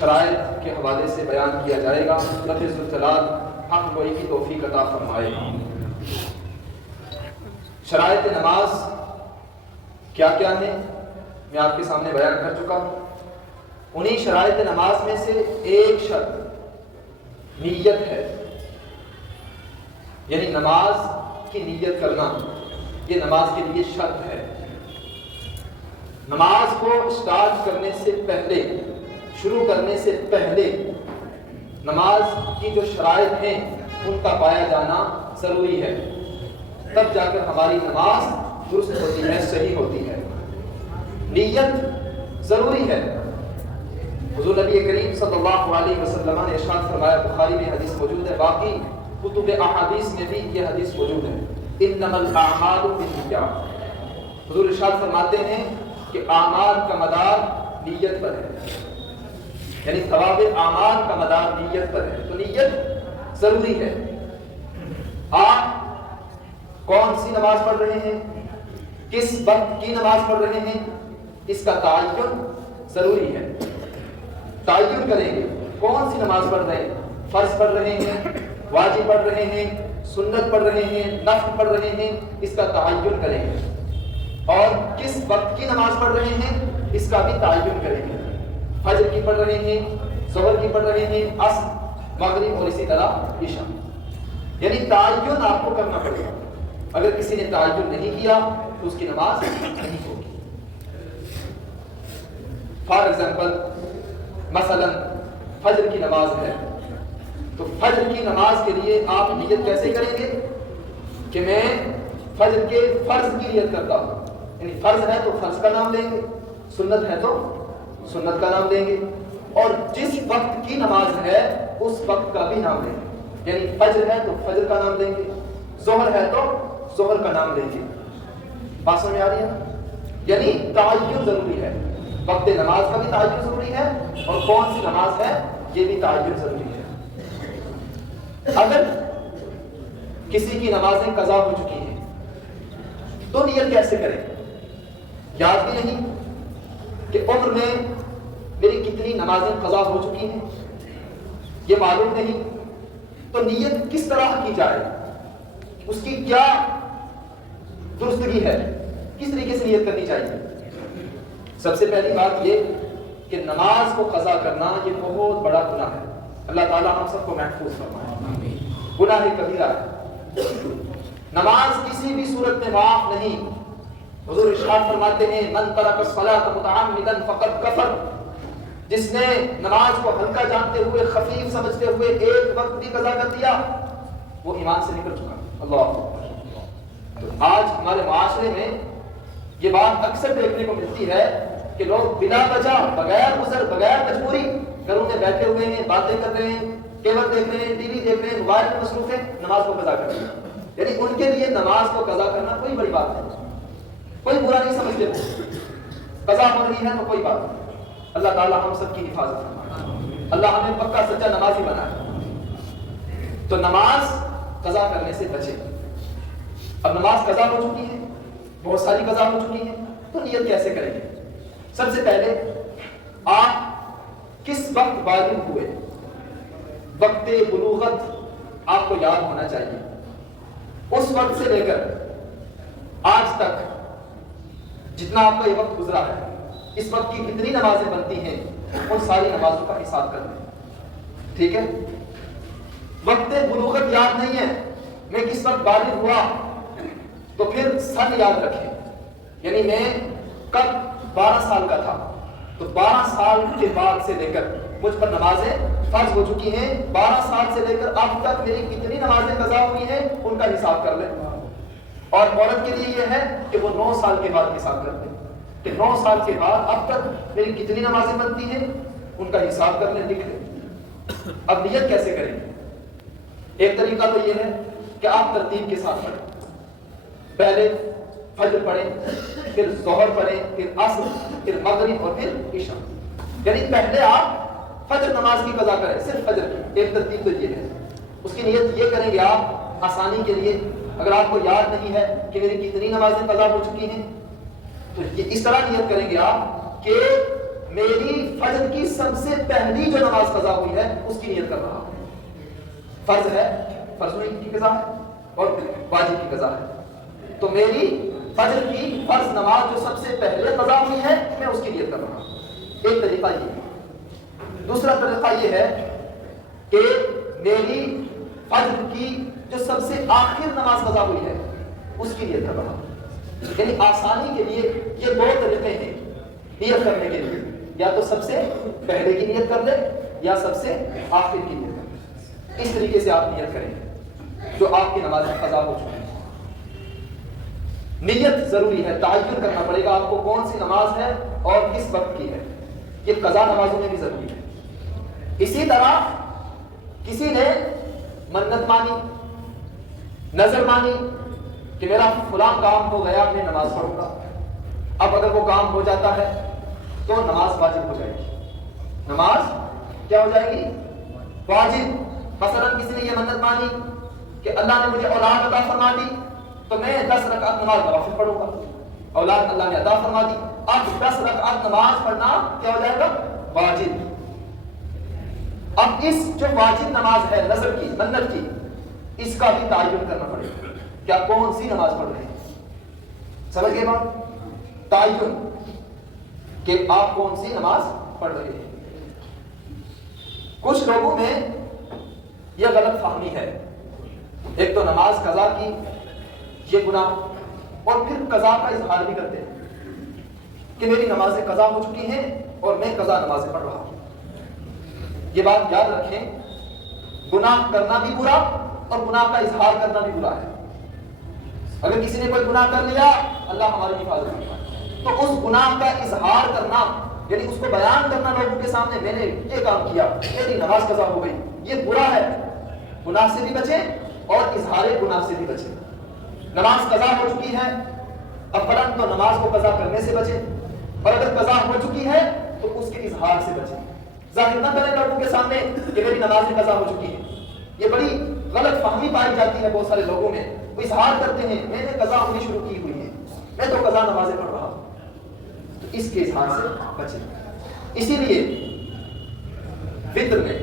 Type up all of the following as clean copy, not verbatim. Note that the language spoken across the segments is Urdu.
شرائط کے حوالے سے بیان کیا جائے گا۔ رب ذوالجلال حق گوئی کی توفیق عطا فرمائے۔ شرائط نماز کیا کیا ہیں میں آپ کے سامنے بیان کر چکا ہوں۔ انہی شرائط نماز میں سے ایک شرط نیت ہے، یعنی نماز کی نیت کرنا، یہ نماز کے لیے شرط ہے۔ نماز کو اسٹارٹ کرنے سے پہلے، شروع کرنے سے پہلے نماز کی جو شرائط ہیں ان کا پایا جانا ضروری ہے، تب جا کر ہماری نماز درست ہوتی ہے، صحیح ہوتی ہے۔ نیت ضروری ہے۔ حضور نبی کریم صلی اللہ علیہ وسلم نے ارشاد فرمایا، بخاری میں حدیث موجود ہے، باقی کتب احادیث میں بھی یہ حدیث موجود ہے، انما الاعمال بالنیات۔ حضور ارشاد فرماتے ہیں کہ اعمال کا مدار نیت پر ہے، یعنی ثواب اعمال کا مدار نیت پر ہے، تو نیت ضروری ہے۔ آپ کون سی نماز پڑھ رہے ہیں، کس وقت کی نماز پڑھ رہے ہیں، اس کا تعین ضروری ہے۔ تعین کریں گے کون سی نماز پڑھ رہے ہیں، فرض پڑھ رہے ہیں، واجب پڑھ رہے ہیں، سنت پڑھ رہے ہیں، نفل پڑھ رہے ہیں، اس کا تعین کریں گے۔ اور کس وقت کی نماز پڑھ رہے ہیں اس کا بھی تعین کریں گے۔ فجر کی پڑھ رہے ہیں، ظہر کی پڑھ رہے ہیں، عصر، مغرب اور اسی طرح عشاء، یعنی تعین آپ کو کرنا پڑے گا۔ اگر کسی نے تعین نہیں کیا تو اس کی نماز نہیں ہوگی۔ فار ایگزامپل مثلا فجر کی نماز ہے، تو فجر کی نماز کے لیے آپ نیت کیسے کریں گے کہ میں فجر کے فرض کی نیت کرتا ہوں، یعنی فرض ہے تو فرض کا نام لیں گے، سنت ہے تو سنت کا نام لیں گے، اور جس وقت کی نماز ہے اس وقت کا بھی نام لیں گے، یعنی فجر ہے تو فجر کا نام لیں گے، ظہر ہے تو ظہر کا نام لیں گے۔ بات سمجھ میں آ رہی ہے نا؟ یعنی تعین ضروری ہے، وقت نماز کا بھی تعین ضروری ہے، اور کون سی نماز ہے یہ بھی تعین ضروری ہے۔ اگر کسی کی نمازیں قضا ہو چکی ہیں تو نیت کیسے کریں؟ یاد بھی نہیں کہ عمر میں میری کتنی نمازیں قضا ہو چکی ہیں، یہ معلوم نہیں، تو نیت کس طرح کی جائے، اس کی کیا درستگی ہے، کس طریقے سے نیت کرنی چاہیے؟ سب سے پہلی بات یہ کہ نماز کو قضا کرنا یہ بہت بڑا گناہ ہے، اللہ تعالیٰ ہم سب کو محفوظ فرمائے، گناہ کبیرہ ہے۔ نماز کسی بھی صورت میں معاف نہیں۔ حضور ارشاد فرماتے ہیں، من ترک الصلاۃ متعمدا فقد کفر، جس نے نماز کو ہلکا جانتے ہوئے، خفیف سمجھتے ہوئے ایک وقت بھی قضا کر دیا وہ ایمان سے نکل چکا۔ اللہ اکبر۔ تو آج ہمارے معاشرے میں یہ بات اکثر دیکھنے کو ملتی ہے کہ لوگ بلا وجہ، بغیر عذر، بغیر مجبوری گھروں میں بیٹھے ہوئے ہیں، باتیں کر رہے ہیں، کیبل دیکھ رہے ہیں، ٹی وی دیکھ رہے ہیں، موبائل میں مصروف ہیں، نماز کو قضا کر رہے ہیں۔ یعنی ان کے لیے نماز کو قضا کرنا کوئی بڑی بات نہیں، کوئی برا نہیں سمجھتے، قضا ہو رہی ہے تو کوئی بات نہیں۔ اللہ تعالیٰ ہم سب کی حفاظت فرمائے، اللہ ہمیں پکا سچا نمازی بنائے۔ تو نماز قضا کرنے سے بچے۔ اب نماز قضا ہو چکی ہے، بہت ساری قضا ہو چکی ہے، تو نیت کیسے کریں گے؟ سب سے پہلے آپ کس وقت بالغ ہوئے، وقت بلوغت آپ کو یاد ہونا چاہیے۔ اس وقت سے لے کر آج تک جتنا آپ کا یہ وقت گزرا ہے، اس وقت کی کتنی نمازیں بنتی ہیں، ان ساری نمازوں کا حساب کر لیں، ٹھیک ہے؟ وقت بلوغت یاد نہیں ہے، میں کس وقت بالغ ہوا، تو پھر سن یاد رکھیں، یعنی میں کب 12 سال کا تھا، تو 12 سال کے بعد سے لے کر مجھ پر نمازیں فرض ہو چکی ہیں، 12 سال سے لے کر اب تک میری کتنی نمازیں قضا ہوئی ہیں ان کا حساب کر لیں۔ اور عورت کے لیے یہ ہے کہ وہ 9 سال کے بعد حساب کر لیں کہ 9 سال کے بعد اب تک میری کتنی نمازیں بنتی ہیں، ان کا حساب کر لیں، لکھ لیں۔ اب نیت کیسے کریں؟ ایک طریقہ تو یہ ہے کہ آپ ترتیب کے ساتھ پڑھیں، پہلے فجر پڑھیں، پھر ظہر پڑھیں، پھر عصر، پھر مغرب اور پھر عشاء، یعنی پہلے آپ فجر نماز کی قضا کریں، صرف فجر کی۔ ایک ترتیب تو یہ ہے۔ اس کی نیت یہ کریں گے آپ آسانی کے لیے، اگر آپ کو یاد نہیں ہے کہ میری کتنی نمازیں قضا ہو چکی ہیں، تو یہ اس طرح نیت کریں گے آپ کہ میری فجر کی سب سے پہلی جو نماز قضا ہوئی ہے اس کی نیت کر رہا ہوں. فرض ہے، فرض کی قضا ہے اور واجب کی قضا ہے. تو میری فجر کی فرض نماز جو سب سے پہلے قضا ہوئی ہے میں اس کی نیت کر رہا ہوں. ایک طریقہ یہ ہے. دوسرا طریقہ یہ ہے کہ میری فجر کی جو سب سے آخر نماز قضا ہوئی ہے اس کی نیت کر رہا ہوں. یعنی آسانی کے لیے یہ دو طریقے ہیں نیت کرنے کے لیے. یا تو سب سے پہلے کی نیت کر لے یا سب سے آخر کی نیت کر لے. اس طریقے سے آپ نیت کریں جو آپ کی نماز قضا ہو چکی ہے. نیت ضروری ہے، تعین کرنا پڑے گا آپ کو کون سی نماز ہے اور کس وقت کی ہے. یہ قضا نمازوں میں بھی ضروری ہے. اسی طرح کسی نے منت مانی، نظر مانی کہ میرا فلاں کام ہو گیا میں نماز پڑھوں گا. اب اگر وہ کام ہو جاتا ہے تو نماز واجب ہو جائے گی. نماز کیا ہو جائے گی؟ واجب. مثلا کسی نے یہ منت مانی کہ اللہ نے مجھے اولاد عطا فرما دی تو میں 10 رکعت نماز نوافل پڑھوں گا. اولاد اللہ نے عطا فرما دی، اب 10 رکعت نماز پڑھنا کیا ہو جائے گا؟ واجب. اب اس جو واجب نماز ہے نظر کی، منت کی، اس کا بھی تعین کرنا پڑے گا. کیا کون سی نماز پڑھ رہے ہیں؟ سمجھ گئے بات؟ تعین کہ آپ کون سی نماز پڑھ رہے ہیں. کچھ لوگوں میں یہ غلط فہمی ہے. ایک تو نماز قضا کی یہ گناہ، اور پھر قضا کا اظہار بھی کرتے ہیں کہ میری نمازیں قضا ہو چکی ہیں اور میں قضا نمازیں پڑھ رہا ہوں. یہ بات یاد رکھیں، گناہ کرنا بھی برا اور گناہ کا اظہار کرنا بھی برا ہے. اگر کسی نے کوئی گناہ کر لیا اللہ ہماری حفاظت کرتا ہے تو اس گناہ کا اظہار کرنا یعنی اس کو بیان کرنا لوگوں کے سامنے میں نے یہ کام کیا، میری نماز قضا ہو گئی، یہ برا ہے. گناہ سے بھی بچیں اور اظہار گناہ سے بھی بچیں. نماز قضا ہو چکی ہے اولاً تو نماز کو قضا کرنے سے بچیں، اور اگر قضا ہو چکی ہے تو اس کے اظہار سے بچیں. ظاہر نہ کریں لوگوں کے سامنے کہ میری نماز قضا ہو چکی ہے. یہ بڑی غلط فہمی پائی جاتی ہے بہت سارے لوگوں میں. وہ اظہار کرتے ہیں میں نے قضا ہونی شروع کی ہوئی ہے، میں تو قضا نمازیں پڑھ رہا ہوں. تو اس کے اظہار سے بچیں. اسی لیے وتر میں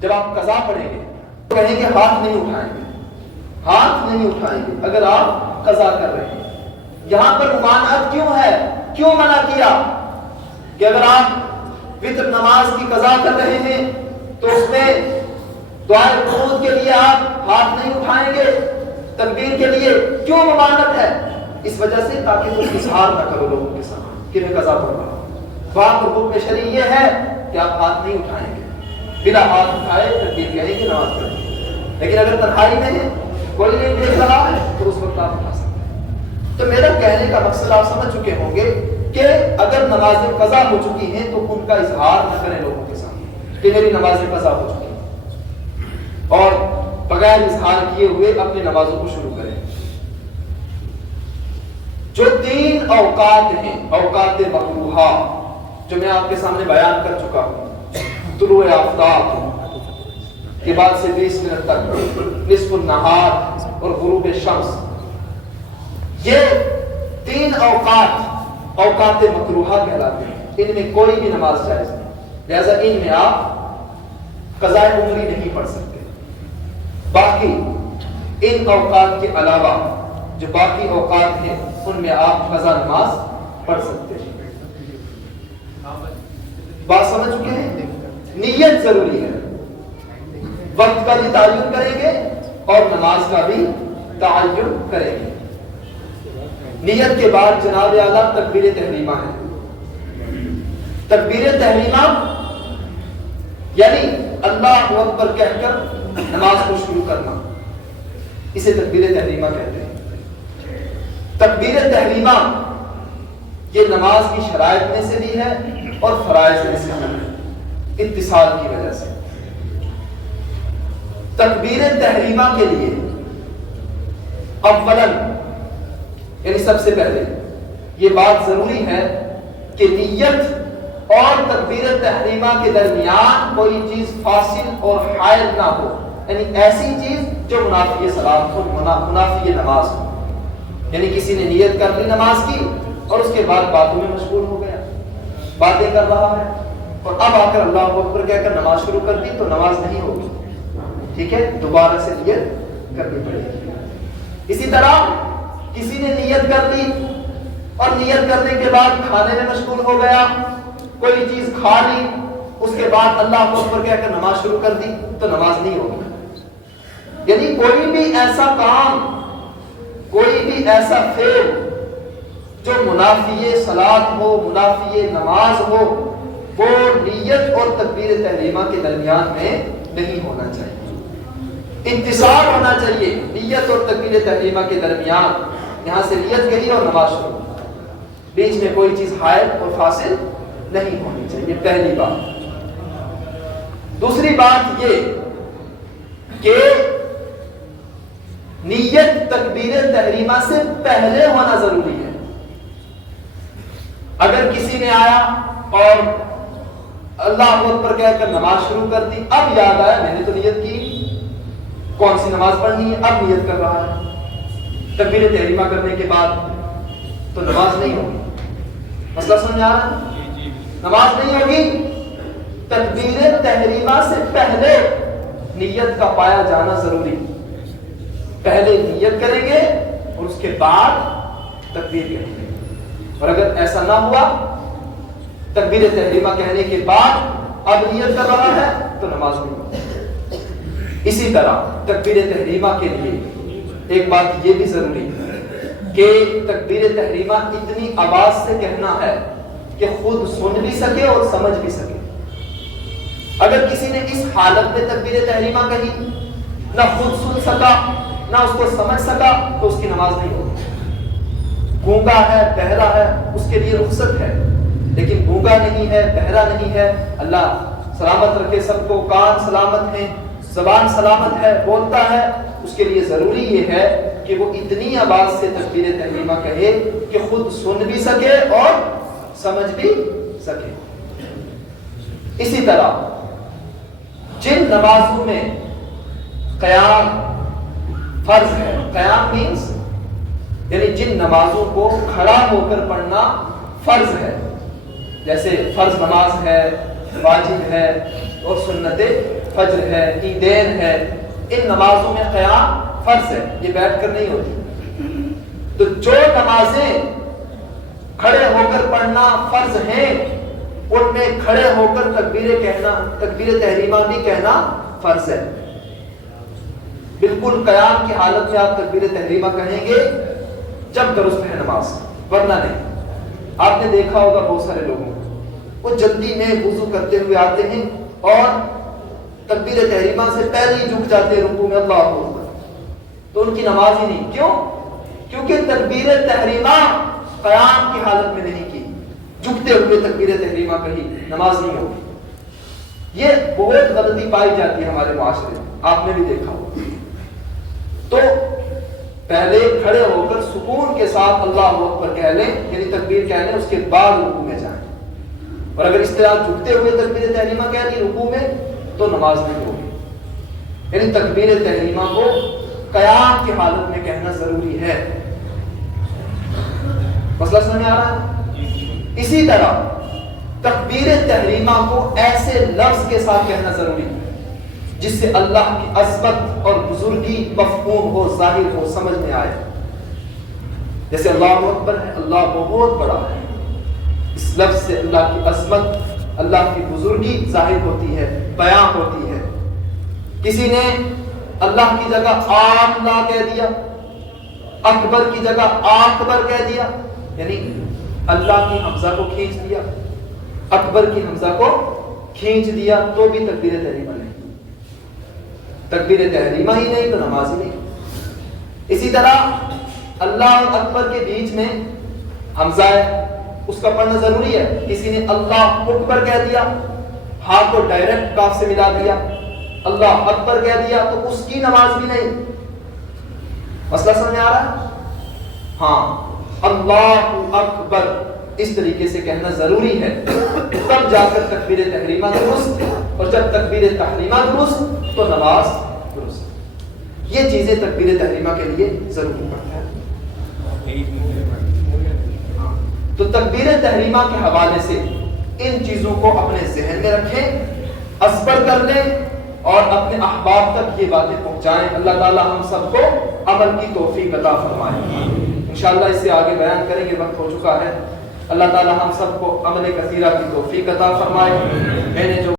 جب آپ قضا پڑھیں گے تو کہیں گے ہاتھ نہیں اٹھائیں گے، ہاتھ نہیں اٹھائیں گے اگر آپ قضا کر رہے ہیں. یہاں پر ممانعت کیوں ہے؟ کیوں منع کیا کہ اگر آپ وتر نماز کی قضا کر رہے ہیں تو اس میں دعائے قنوت کے لیے آپ ہاتھ نہیں اٹھائیں گے؟ تکبیر کے لیے کیوں ممانعت ہے؟ اس وجہ سے تاکہ تم اظہار نہ کرو لوگوں کے سامنے کہ میں قضا پڑھ رہا ہوں. وہاں پر حکم شرعی یہ ہے کہ آپ ہاتھ نہیں اٹھائیں گے، بنا ہاتھ اٹھائے تکبیر کہیں گے نماز پڑھیں گے. لیکن اگر تنہائی میں ہے کوئی نہیں دیکھ رہا ہے تو اس وقت آپ اٹھا سکتے ہیں. تو میرا کہنے کا مقصد آپ سمجھ چکے ہوں گے کہ اگر نمازیں قضا ہو چکی ہیں تو ان کا اظہار نہ کریں لوگوں کے سامنے کہ میری نمازیں قضا ہو چکی ہیں، اور بغیر اظہار کیے ہوئے اپنی نمازوں کو شروع کریں. جو 3 اوقات ہیں، اوقات مکروہہ، جو میں آپ کے سامنے بیان کر چکا ہوں، طلوع آفتاب کے بعد سے 20 منٹ تک، نصف النہار اور غروب شمس، یہ 3 اوقات اوقات مکروہہ کہلاتے ہیں. ان میں کوئی بھی نماز جائز نہیں، لہذا ان میں آپ قضاء عمری نہیں پڑھ سکتے. باقی ان اوقات کے علاوہ جو باقی اوقات ہیں ان میں آپ قضا نماز پڑھ سکتے ہیں. بات سمجھ چکے ہیں؟ نیت ضروری ہے. وقت کا بھی تعین کریں گے اور نماز کا بھی تعین کریں گے. نیت کے بعد جناب اعلیٰ تکبیر تحریمہ ہے. تکبیر تحریمہ یعنی اللہ اکبر کہہ کر نماز کو شروع کرنا، اسے تکبیر تحریمہ کہتے ہیں. تکبیر تحریمہ یہ نماز کی شرائط میں سے بھی ہے اور فرائض میں سے ہے، اتصال کی وجہ سے. تکبیر تحریمہ کے لیے اولاً یعنی سب سے پہلے یہ بات ضروری ہے کہ نیت اور تکبیر تحریمہ کے درمیان کوئی چیز فاصل اور حائل نہ ہو، یعنی ایسی چیز جو منافی صلاۃ ہو، منافی نماز ہو. یعنی کسی نے نیت کر لی نماز کی اور اس کے بعد باتوں میں مشغول ہو گیا، باتیں کر رہا ہے اور اب آ کر اللہ اکبر کہہ کر نماز شروع کر دی تو نماز نہیں ہوگی، ٹھیک ہے، دوبارہ سے نیت کرنی پڑے گی۔ اسی طرح کسی نے نیت کر لی اور نیت کرنے کے بعد کھانے میں مشغول ہو گیا، کوئی چیز کھا لی، اس کے بعد اللہ اکبر کہہ کر نماز شروع کر دی تو نماز نہیں ہوگی۔ یعنی کوئی بھی ایسا کام، کوئی بھی ایسا فعل جو منافی صلاۃ ہو، منافی نماز ہو، وہ نیت اور تکبیر تحریمہ کے درمیان میں نہیں ہونا چاہیے، اتصال ہونا چاہیے نیت اور تکبیر تحریمہ کے درمیان۔ یہاں سے نیت کہی اور نماز شروع، بیچ میں کوئی چیز حائل اور فاصل نہیں ہونی چاہیے، پہلی بات۔ دوسری بات یہ کہ نیت تکبیر تحریمہ سے پہلے ہونا ضروری ہے۔ اگر کسی نے آیا اور اللہ اکبر کہہ کر نماز شروع کر دی، اب یاد آیا میں نے تو نیت کی، کون سی نماز پڑھنی ہے، اب نیت کر رہا ہے تکبیر تحریمہ کرنے کے بعد، تو نماز نہیں ہوگی۔ مسئلہ سمجھ آ رہا ہے؟ نماز نہیں ہوگی۔ تکبیر تحریمہ سے پہلے نیت کا پایا جانا ضروری، پہلے نیت کریں گے اور اس کے بعد تکبیر کہیں گے، اور اگر ایسا نہ ہوا تکبیر تحریمہ کہنے کے بعد اب نیت کر رہا ہے تو نماز نہیں ہوگی۔ اسی طرح تکبیر تحریمہ کے لیے ایک بات یہ بھی ضروری ہے کہ تکبیر تحریمہ اتنی آواز سے کہنا ہے کہ خود سن بھی سکے اور سمجھ بھی سکے۔ اگر کسی نے اس حالت میں تکبیر تحریمہ کہی، نہ خود سن سکا نہ اس کو سمجھ سکا، تو اس کی نماز نہیں ہوگی۔ گونگا ہے، بہرا ہے، اس کے لیے رخصت ہے، لیکن گونگا نہیں ہے، بہرا نہیں ہے، اللہ سلامت رکھے سب کو، کان سلامت ہیں، زبان سلامت ہے، بولتا ہے، اس کے لیے ضروری یہ ہے کہ وہ اتنی آواز سے تکبیر تحریمہ کہے کہ خود سن بھی سکے اور سمجھ بھی سکے۔ اسی طرح جن نمازوں میں قیام فرض ہے، قیام مینس یعنی جن نمازوں کو کھڑا ہو کر پڑھنا فرض ہے، جیسے فرض نماز ہے، واجب ہے اور سنت فجر ہے، عیدین ہے، ان نمازوں میں قیام فرض ہے، یہ بیٹھ کر نہیں ہوتی۔ تو جو نمازیں کھڑے ہو کر پڑھنا فرض ہیں ان میں کھڑے ہو کر تکبیر تحریمہ بھی کہنا فرض ہے۔ بالکل قیام کی حالت میں آپ تکبیر تحریمہ کہیں گے جب درست ہے نماز، ورنہ نہیں۔ آپ نے دیکھا ہوگا بہت سارے لوگوں کو، وہ جلدی میں وضو کرتے ہوئے آتے ہیں اور تکبیر تحریمہ سے پہلے ہی جھک جاتے ہیں رکوع میں، اللہ اکبر، تو ان کی نماز ہی نہیں۔ کیوں؟ کیونکہ تکبیر تحریمہ قیام کی حالت میں نہیں کی، جھکتے ہوئے تکبیر تحریمہ کہی، نماز نہیں ہوگی۔ یہ بہت غلطی پائی جاتی ہے ہمارے معاشرے میں، آپ نے بھی دیکھا ہوگا۔ تو پہلے کھڑے ہو کر سکون کے ساتھ اللہ اکبر کہہ لیں، یعنی تکبیر کہہ لیں، اس کے بعد رکوع میں جائیں، اور اگر اس طرح جھکتے ہوئے تکبیر تحریمہ کہہ دی رکوع میں تو نماز نہیں ہوگی۔ یعنی تکبیر تحریمہ کو قیام کی حالت میں کہنا ضروری ہے۔ مسئلہ سمجھ آ رہا ہے؟ اسی طرح تکبیر تحریمہ کو ایسے لفظ کے ساتھ کہنا ضروری ہے جس سے اللہ کی عظمت اور بزرگی مفہوم ہو، ظاہر ہو، سمجھ میں آئے۔ جیسے اللہ اکبر ہے، اللہ بہت بڑا ہے، اس لفظ سے اللہ کی عظمت، اللہ کی بزرگی ظاہر ہوتی ہے، بیان ہوتی ہے۔ کسی نے اللہ کی جگہ اللہ کہہ دیا، اکبر کی جگہ اکبر کہہ دیا، یعنی اللہ کی حمزہ کو کھینچ دیا، اکبر کی حمزہ کو کھینچ دیا، تو بھی تکبیر تحریمہ نہیں، تکبیر تحریمہ ہی نہیں تو نماز ہی نہیں۔ اسی طرح اللہ اور اکبر کے بیچ میں حمزہ ہے، اس کا پڑھنا ضروری ہے۔ کسی نے اللہ اکبر کہہ دیا، ہاتھ کو ڈائریکٹ کاف سے ملا دیا، اللہ اکبر کہہ دیا، تو اس کی نماز بھی نہیں۔ مسئلہ سمجھ آ رہا ہے؟ ہاں، اللہ اکبر اس طریقے سے کہنا ضروری ہے، تب جا کر تکبیر تحریمہ درست، اور جب تکبیر تحریمہ درست تو نماز درست۔ یہ چیزیں تکبیر تحریمہ کے لیے ضروری پڑتا ہے۔ تو تکبیر تحریمہ کے حوالے سے ان چیزوں کو اپنے ذہن میں رکھیں، اصبر کر لیں اور اپنے احباب تک یہ باتیں پہنچائیں۔ اللہ تعالی ہم سب کو عمل کی توفیق عطا فرمائے۔ انشاءاللہ اس سے آگے بیان کریں گے، وقت ہو چکا ہے۔ اللہ تعالی ہم سب کو عمل کثیرہ کی توفیق عطا فرمائے۔ میں نے جو